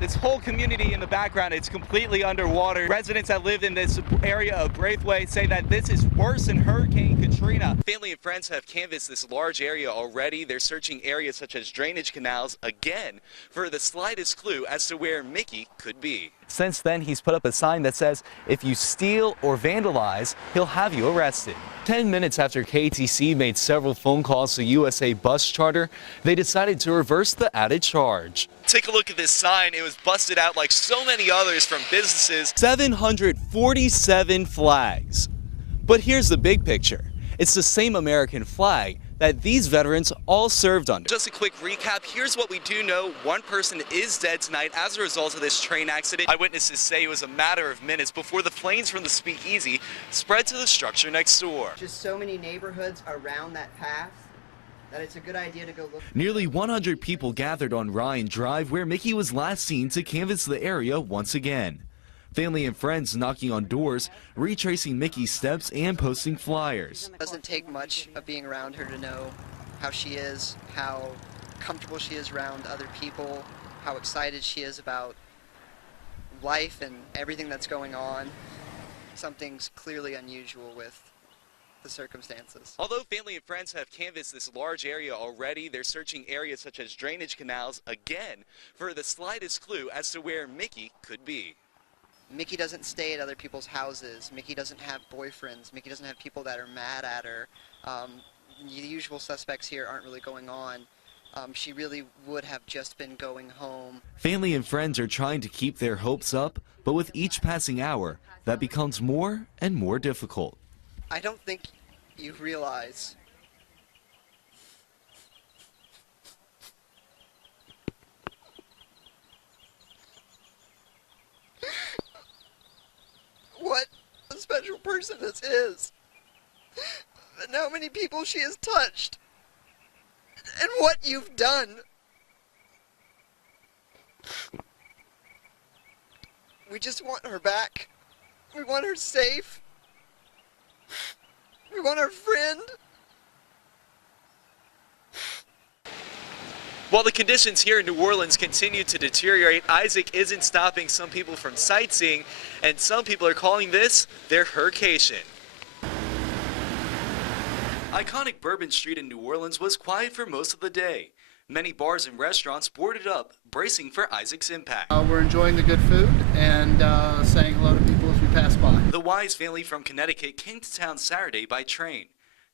This whole community in the background, it's completely underwater. Residents that live in this area of Braithwaite say that this is worse than Hurricane Katrina. Family and friends have canvassed this large area already. They're searching areas such as drainage canals again for the slightest clue as to where Mickey could be. Since then, he's put up a sign that says, if you steal or vandalize, he'll have you arrested. 10 minutes after KATC made several phone calls to USA Bus Charter, they decided to reverse the added charge. Take a look at this sign. It was busted out like so many others from businesses. 747 flags. But here's the big picture. It's the same American flag that these veterans all served under. Just a quick recap, here's what we do know. One person is dead tonight as a result of this train accident. Eyewitnesses say it was a matter of minutes before the flames from the speakeasy spread to the structure next door. Just so many neighborhoods around that path that it's a good idea to go look. Nearly 100 people gathered on Ryan Drive, where Mickey was last seen, to canvass the area once again. Family and friends knocking on doors, retracing Mickey's steps and posting flyers. It doesn't take much of being around her to know how she is, how comfortable she is around other people, how excited she is about life and everything that's going on. Something's clearly unusual with the circumstances. Although family and friends have canvassed this large area already, they're searching areas such as drainage canals again for the slightest clue as to where Mickey could be. Mickey doesn't stay at other people's houses. Mickey doesn't have boyfriends. Mickey doesn't have people that are mad at her. The usual suspects here aren't really going on. She really would have just been going home. Family and friends are trying to keep their hopes up, but with each passing hour, that becomes more and more difficult. I don't think you realize what a special person this is, and how many people she has touched, and what you've done. We just want her back. We want her safe. We want her friend. While the conditions here in New Orleans continue to deteriorate, Isaac isn't stopping some people from sightseeing, and some people are calling this their Hurricane. Iconic Bourbon Street in New Orleans was quiet for most of the day. Many bars and restaurants boarded up, bracing for Isaac's impact. We're enjoying the good food and saying hello to people as we pass by. The Wise family from Connecticut came to town Saturday by train.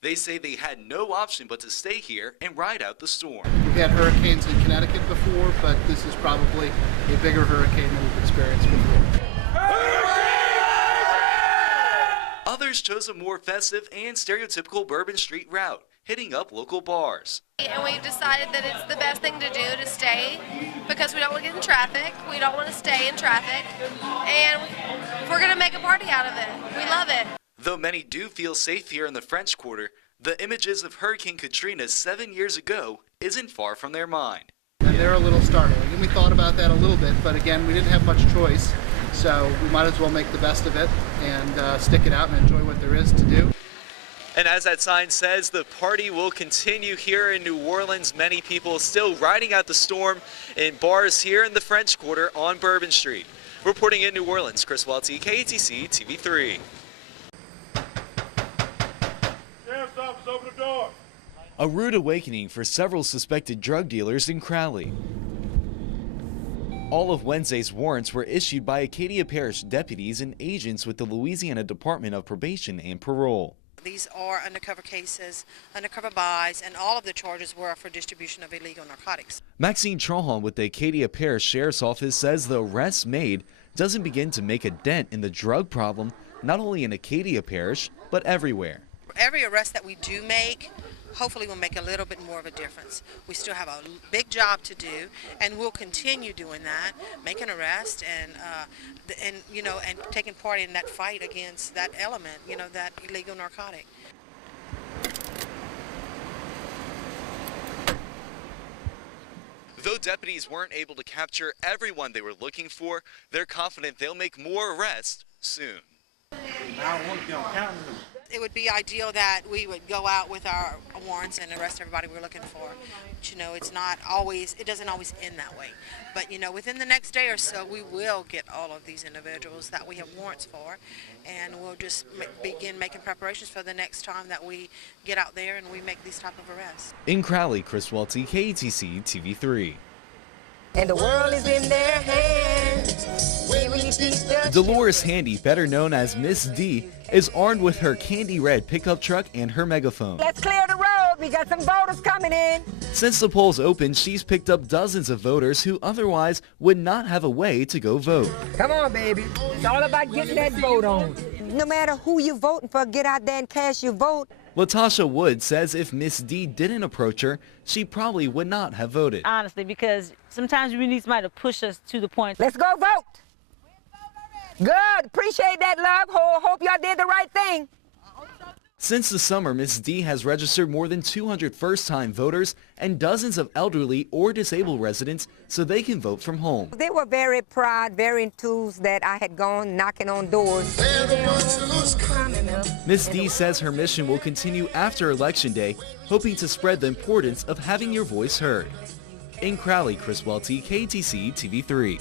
They say they had no option but to stay here and ride out the storm. We've had hurricanes in Connecticut before, but this is probably a bigger hurricane than we've experienced before. Others chose a more festive and stereotypical Bourbon Street route, hitting up local bars. And we've decided that it's the best thing to do to stay because we don't want to get in traffic. We don't want to stay in traffic. And we're going to make a party out of it. We love it. Though many do feel safe here in the French Quarter, the images of Hurricane Katrina 7 years ago isn't far from their mind. And they're a little startling. And we thought about that a little bit, but again, we didn't have much choice. So we might as well make the best of it and stick it out and enjoy what there is to do. And as that sign says, the party will continue here in New Orleans. Many people still riding out the storm in bars here in the French Quarter on Bourbon Street. Reporting in New Orleans, Chris Welty, KATC TV-3. Sheriff's office, open the door. A rude awakening for several suspected drug dealers in Crowley. All of Wednesday's warrants were issued by Acadia Parish deputies and agents with the Louisiana Department of Probation and Parole. These are undercover cases, undercover buys, and all of the charges were for distribution of illegal narcotics. Maxine Trahan with the Acadia Parish Sheriff's Office says the arrests made doesn't begin to make a dent in the drug problem, not only in Acadia Parish, but everywhere. Every arrest that we do make, hopefully will make a little bit more of a difference. We still have a big job to do, and we'll continue doing that, making arrests and taking part in that fight against that element, that illegal narcotic. Though deputies weren't able to capture everyone they were looking for, they're confident they'll make more arrests soon. I don't want to be on counting them. It would be ideal that we would go out with our warrants and arrest everybody we're looking for. But, you know, it doesn't always end that way. But, you know, within the next day or so, we will get all of these individuals that we have warrants for, and we'll just begin making preparations for the next time that we get out there and we make these type of arrests. In Crowley, Chris Welty, KATC TV-3. And the world is in their hands. Dolores Handy, better known as Miss D, is armed with her candy red pickup truck and her megaphone. Let's clear the road. We got some voters coming in. Since the polls opened, she's picked up dozens of voters who otherwise would not have a way to go vote. Come on, baby. It's all about getting that vote on. No matter who you're voting for, get out there and cast your vote. Latasha Wood says if Miss D didn't approach her, she probably would not have voted. Honestly, because sometimes we need somebody to push us to the point. Let's go vote. Good. Appreciate that, love. Hope y'all did the right thing. Since the summer, Miss D has registered more than 200 first-time voters and dozens of elderly or disabled residents so they can vote from home. They were very proud, very enthused that I had gone knocking on doors. Miss D says her mission will continue after Election Day, hoping to spread the importance of having your voice heard. In Crowley, Chris Welty, KATC TV-3.